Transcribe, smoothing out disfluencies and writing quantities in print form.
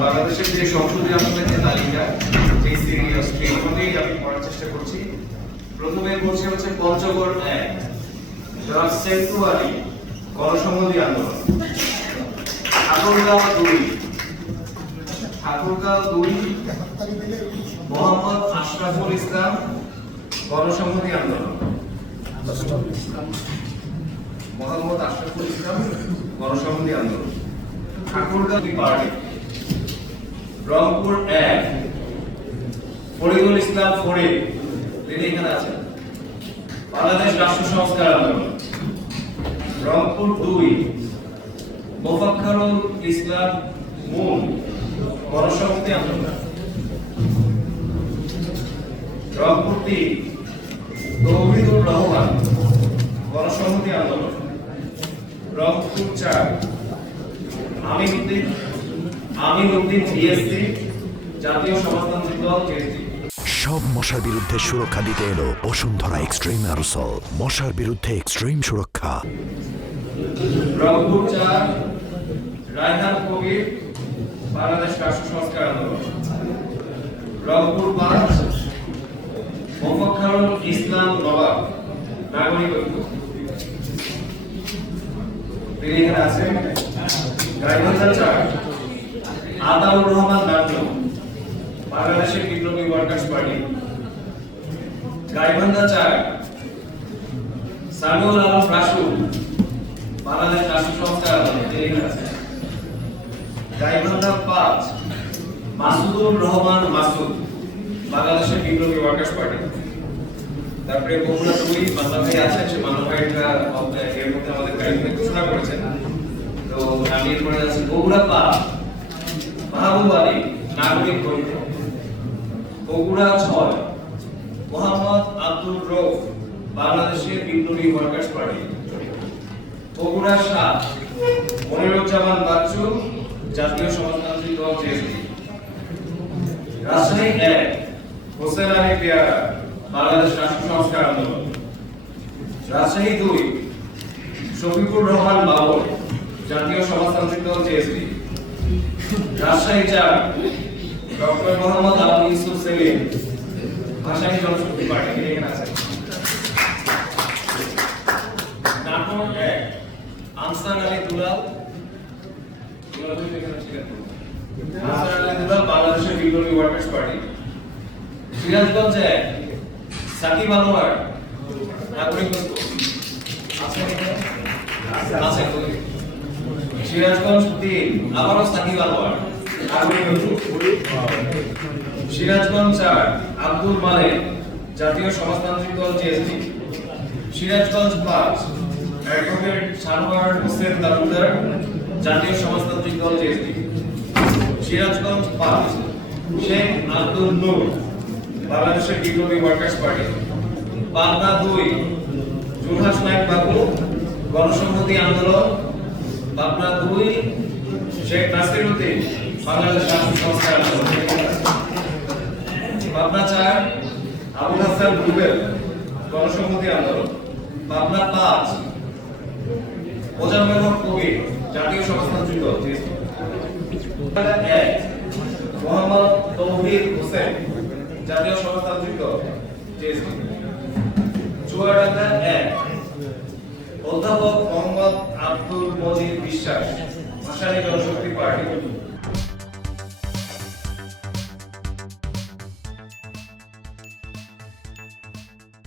বাংলাদেশের যে সংসদীয় আসনের যে তালিকা এই সিরিয়াস সেইভাবেই আমি পড়ার চেষ্টা করছি। প্রথমে বলছি হচ্ছে পঞ্চগড় 1 জনাব সেন্টু আলী গণসংহতি আন্দোলন, ঠাকুরগাঁও 2 মোহাম্মদ আশরাফুল ইসলাম গণসংহতি আন্দোলন, মোহাম্মদ আশরাফুল ইসলাম গণসংহতি আন্দোলন, ঠাকুরগাঁও 2 পার্টি, রংপুর 1 ফরিদুল ইসলাম ফরিদ, তিনি এখানে আছেন, বাংলাদেশ রাষ্ট্র সংস্কার আন্দোলন, রংপুর 2 মোফাক্খারুল ইসলাম মুন গণসংহতি আন্দোলন, রংপুর 3 তৌহিদুর রহমান গণসংহতি আন্দোলন, রংপুর 4 আমিনউদ্দিন বিএসসি জাতীয় সমাজতান্ত্রিক দল জেএসডি। সব মশার বিরুদ্ধে সুরক্ষা দিতে এলো বসুন্ধরা এক্সট্রিম অ্যারোসল, মশার বিরুদ্ধে এক্সট্রিম সুরক্ষা। রংপুর 4 রায়হান কবির বাংলাদেশ রাষ্ট্র সংস্কার আন্দোলন, রংপুর 5 মোফাক্খারুল ইসলাম নবাব নাগরিক ঐক্য, তিনি এখানে আছেন, গাইবান্ধা 4 আতাউর রহমান নান্টু বাংলাদেশের বিপ্লবী ওয়ার্কার্স পার্টি, গাইবান্ধা 4 সামিউল আলম রাসূল বাংলাদেশ রাষ্ট্র সংস্কার আন্দোলন, তিনি এখানে আছেন, গাইবান্ধা 5 মাসুদুর রহমান মাসুদ বাংলাদেশের বিপ্লবী ওয়ার্কার্স পার্টি। তারপরে বগুড়া 2 মান্না ভাই আছেন, সে মান্না ভাইটা এর মধ্যে আমাদের গাইডে ঘোষণা করেছেন, তো আমি এরপরে আছি বগুড়া 5 মাহবুব আলী নাগরিক ঐক্য, বগুড়া 6 মোহাম্মদ আব্দুল রউফ বাংলাদেশের বিপ্লবী ওয়ার্কার্স পার্টি, বগুড়া 7 মনিরুজ্জামান বাচ্চু জাতীয় সমাজতান্ত্রিক দল জেএসডি, রাজশাহী 1 হোসেন আলী পেয়ারা বাংলাদেশ রাষ্ট্র সংস্কার আন্দোলন, রাজশাহী 2 শফিকুর রহমান বাবর জাতীয় সমাজতান্ত্রিক দল জেএসডি, রাজশাহী 4 ডক্টর মোহাম্মদ আবু ইউসুফ সেলিম ভাষায়ী জনশক্তি পার্টি, তিনি এখানে আছেন, নাটোর 1 আনসার আলী দুলাল বাংলাদেশের বিপ্লবী ওয়ার্কার্স পার্টি, সিরাজগঞ্জ 1 সাকিব আনোয়ার নাগরিক ঐক্য, সিরাজগঞ্জ 3 আবারও সাকিব আনোয়ার নাগরিক ঐক্য, সিরাজগঞ্জ 4 আব্দুল মালেক জাতীয় সমাজতান্ত্রিক দল জেএসডি, সিরাজগঞ্জ 5 অ্যাডভোকেট সানোয়ার হোসেন তালুকদার জাতীয় সমাজতান্ত্রিক দল জেএসডি, সিরাজগঞ্জ 5 শেখ আব্দুল নূর বাংলাদেশের বিপ্লবী ওয়ার্কার্স পার্টি, পাবনা 2 জুলহাস নায়েক বাবু গণসংহতি আন্দোলন, পাবনা 2 শেখ নাসির উদ্দিন বাংলাদেশ রাষ্ট্র সংস্কার আন্দোলন, পাবনা 4 আবুল হাসান রুবেল গণসংহতি আন্দোলন, পাবনা 5 মোজাম্মেল হক কবির জাতীয় সমাজতান্ত্রিক দল জেএসডি, 1 মোহাম্মদ তৌহিদ হোসেন জাতীয় সমাজতান্ত্রিক দল জেএসডি, চুয়াডাঙ্গা 1 অধ্যাপক মোহাম্মদ আব্দুল মজিদ বিশ্বাস ভাষায়ী জনশক্তি পার্টি,